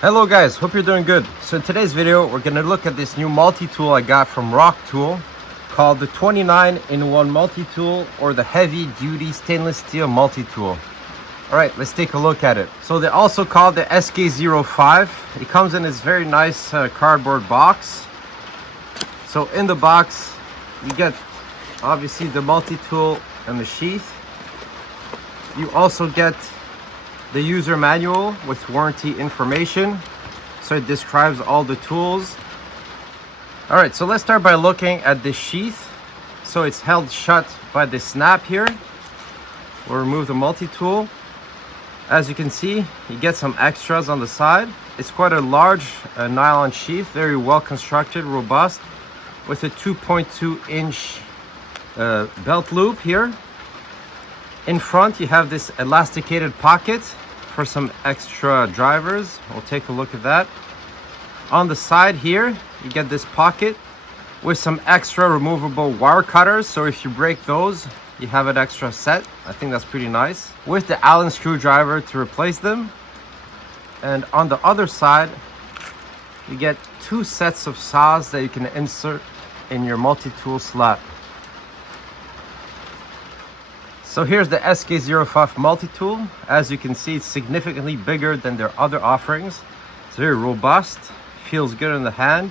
Hello guys, hope you're doing good. So in today's video, we're gonna look at this new multi-tool I got from Rocktol called the 29-in-1 multi-tool, or the heavy duty stainless steel multi-tool. All right, let's take a look at it. So they also call it the SK05. It comes in this very nice cardboard box. So in the box, you get obviously the multi-tool and the sheath. You also get the user manual with warranty information, so it describes all the tools. All right, so let's start by looking at the sheath. So it's held shut by the snap here. We'll remove the multi-tool. As you can see, you get some extras on the side. It's quite a large nylon sheath, very well constructed, robust, with a 2.2-inch belt loop here. In front, you have this elasticated pocket for some extra drivers. We'll take a look at that. On the side here, you get this pocket with some extra removable wire cutters. So if you break those, you have an extra set. I think that's pretty nice. With the Allen screwdriver to replace them. And on the other side, you get two sets of saws that you can insert in your multi-tool slot. So here's the SK05 multi-tool. As you can see, it's significantly bigger than their other offerings. It's very robust, feels good in the hand.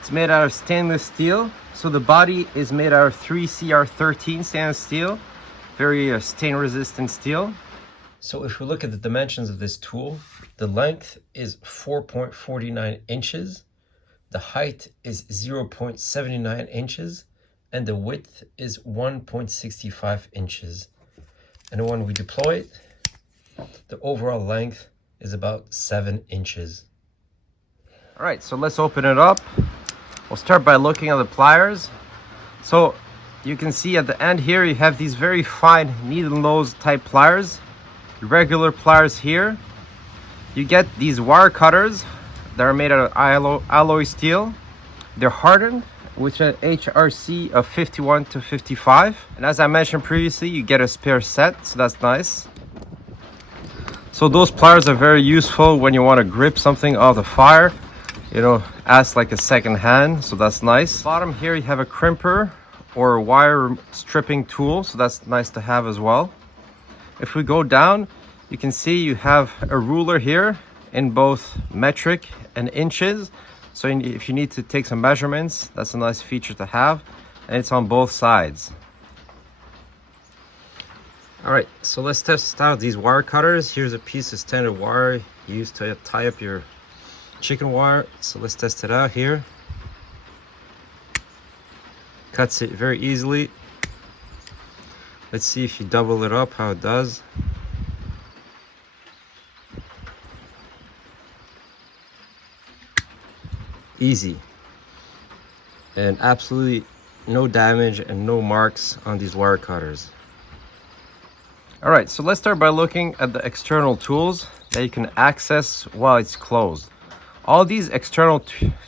It's made out of stainless steel. So the body is made out of 3CR13 stainless steel, very stain resistant steel. So if we look at the dimensions of this tool, the length is 4.49 inches. The height is 0.79 inches. And the width is 1.65 inches. And when we deploy it, the overall length is about 7 inches. All right, so let's open it up. We'll start by looking at the pliers. So you can see at the end here, you have these very fine needle nose type pliers. Regular pliers here. You get these wire cutters that are made out of alloy steel. They're hardened with an HRC of 51 to 55. And as I mentioned previously, you get a spare set, so that's nice. So those pliers are very useful when you want to grip something off the fire, you know, as like a second hand, so that's nice. Bottom here, you have a crimper or a wire stripping tool, so that's nice to have as well. If we go down, you can see you have a ruler here in both metric and inches. So if you need to take some measurements, that's a nice feature to have. And it's on both sides. All right, so let's test out these wire cutters. Here's a piece of standard wire used to tie up your chicken wire. So let's test it out here. Cuts it very easily. Let's see if you double it up, how it does. Easy, and absolutely no damage and no marks on these wire cutters. All right, so let's start by looking at the external tools that you can access while it's closed. All these external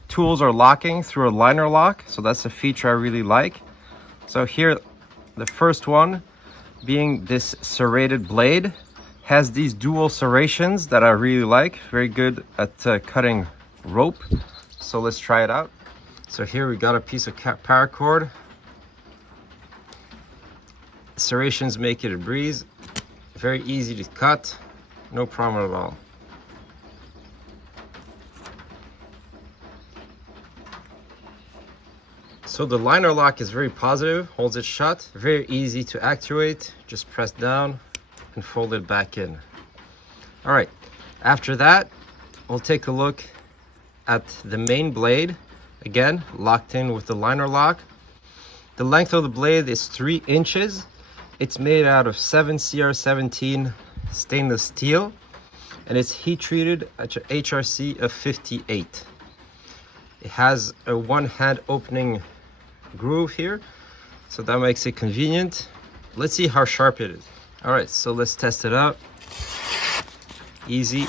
tools are locking through a liner lock, so that's a feature I really like. So here, the first one being this serrated blade has these dual serrations that I really like. Very good at cutting rope. So let's try it out. So here we got a piece of paracord. Serrations make it a breeze. Very easy to cut, no problem at all. So the liner lock is very positive, holds it shut. Very easy to actuate. Just press down and fold it back in. All right, after that, we'll take a look at the main blade, again locked in with the liner lock. The length of the blade is 3 inches. It's made out of 7CR17 stainless steel, and it's heat treated at your HRC of 58. It has a one-hand opening groove here, so that makes it convenient. Let's see how sharp it is. All right, so let's test it out. Easy,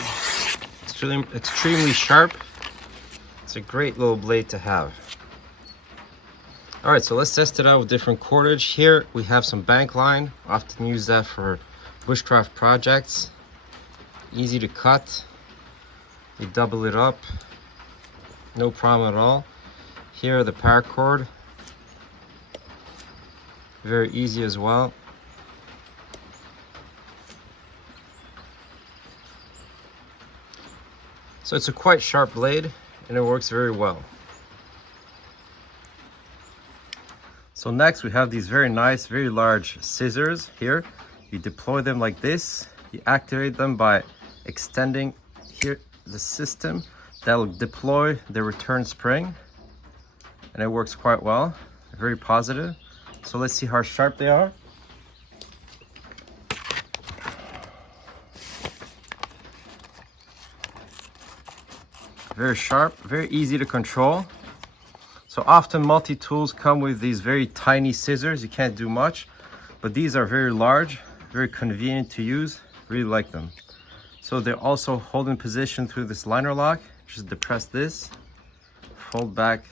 extremely sharp. It's a great little blade to have. All right, so let's test it out with different cordage. Here we have some bank line. I often use that for bushcraft projects. Easy to cut. You double it up, no problem at all. Here the paracord, very easy as well. So it's a quite sharp blade and it works very well. So next we have these very nice, very large scissors here. You deploy them like this. You activate them by extending here the system. That'll deploy the return spring and it works quite well, very positive. So let's see how sharp they are. Very sharp, very easy to control. So often multi-tools come with these very tiny scissors. You can't do much, but these are very large, very convenient to use. Really like them. So they're also hold in position through this liner lock. Just depress this, fold back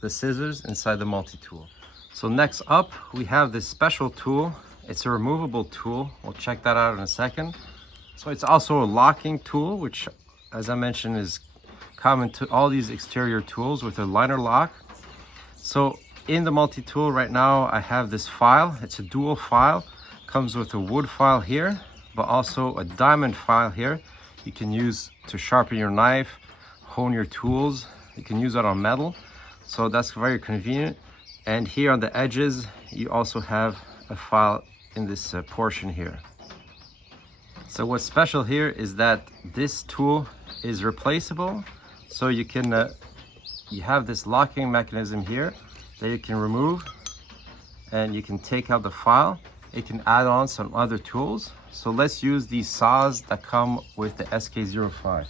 the scissors inside the multi-tool. So next up, we have this special tool. It's a removable tool. We'll check that out in a second. So it's also a locking tool, which, as I mentioned, is common to all these exterior tools with a liner lock. So in the multi-tool right now, I have this file. It's a dual file. Comes with a wood file here, but also a diamond file here. You can use to sharpen your knife, hone your tools. You can use that on metal. So that's very convenient. And here on the edges, you also have a file in this portion here. So what's special here is that this tool is replaceable. So you can, you have this locking mechanism here that you can remove and you can take out the file. It can add on some other tools. So let's use these saws that come with the SK05.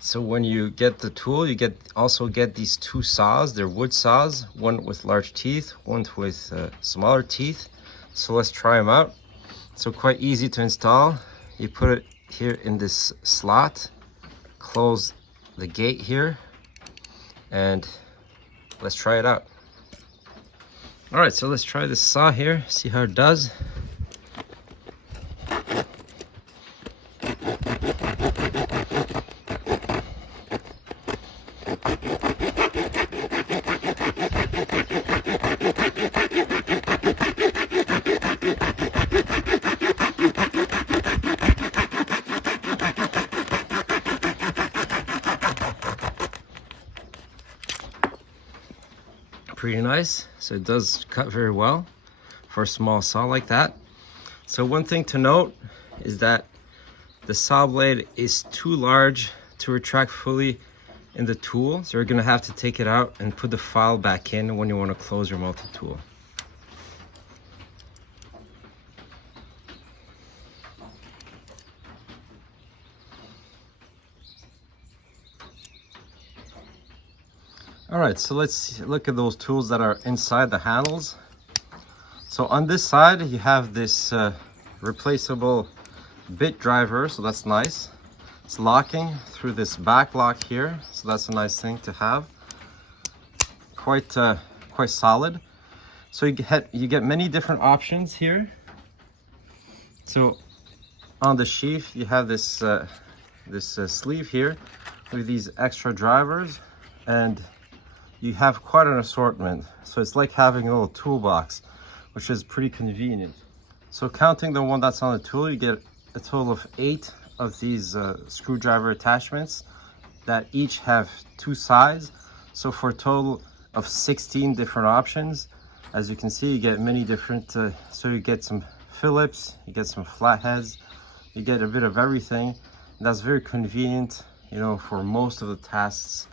So when you get the tool, you also get these two saws. They're wood saws, one with large teeth, one with smaller teeth. So let's try them out. So quite easy to install. You put it here in this slot, close the gate here, and let's try it out. All right, so let's try this saw here, see how it does. Pretty nice. So it does cut very well for a small saw like that. So one thing to note is that the saw blade is too large to retract fully in the tool. So you're gonna have to take it out and put the file back in when you want to close your multi-tool. All right, so let's look at those tools that are inside the handles. So on this side, you have this replaceable bit driver, so that's nice. It's locking through this back lock here, so that's a nice thing to have. Quite solid. So you get many different options here. So on the sheath, you have this sleeve here with these extra drivers, and you have quite an assortment. So it's like having a little toolbox, which is pretty convenient. So counting the one that's on the tool, you get a total of 8 of these screwdriver attachments that each have 2 sides. So for a total of 16 different options. As you can see, you get many different, so you get some Phillips, you get some flatheads, you get a bit of everything. And that's very convenient, you know, for most of the tasks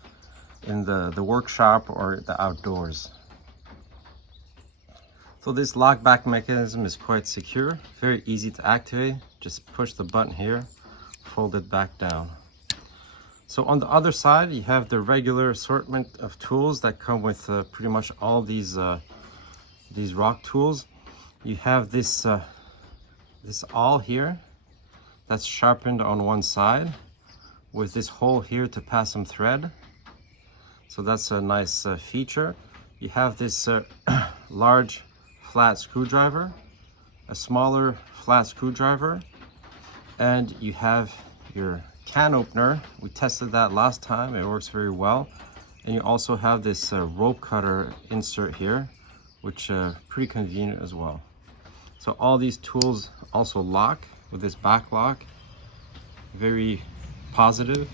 in the workshop or the outdoors. So this lock back mechanism is quite secure, very easy to activate. Just push the button here, fold it back down. So on the other side, you have the regular assortment of tools that come with pretty much all these rock tools. You have this awl here that's sharpened on one side with this hole here to pass some thread. So that's a nice feature. You have this large flat screwdriver, a smaller flat screwdriver, and you have your can opener. We tested that last time. It works very well. And you also have this rope cutter insert here, which pretty convenient as well. So all these tools also lock with this back lock. Very positive.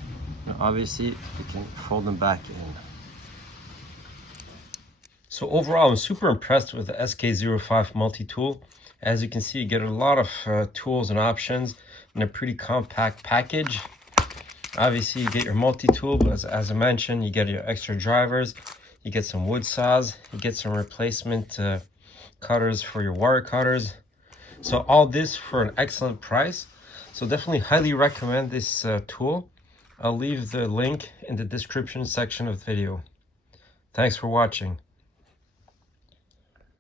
And obviously, you can fold them back in. So overall, I'm super impressed with the SK05 multi-tool. As you can see, you get a lot of tools and options in a pretty compact package. Obviously, you get your multi-tool, but as I mentioned, you get your extra drivers, you get some wood saws, you get some replacement cutters for your wire cutters. So all this for an excellent price. So definitely highly recommend this tool. I'll leave the link in the description section of the video. Thanks for watching.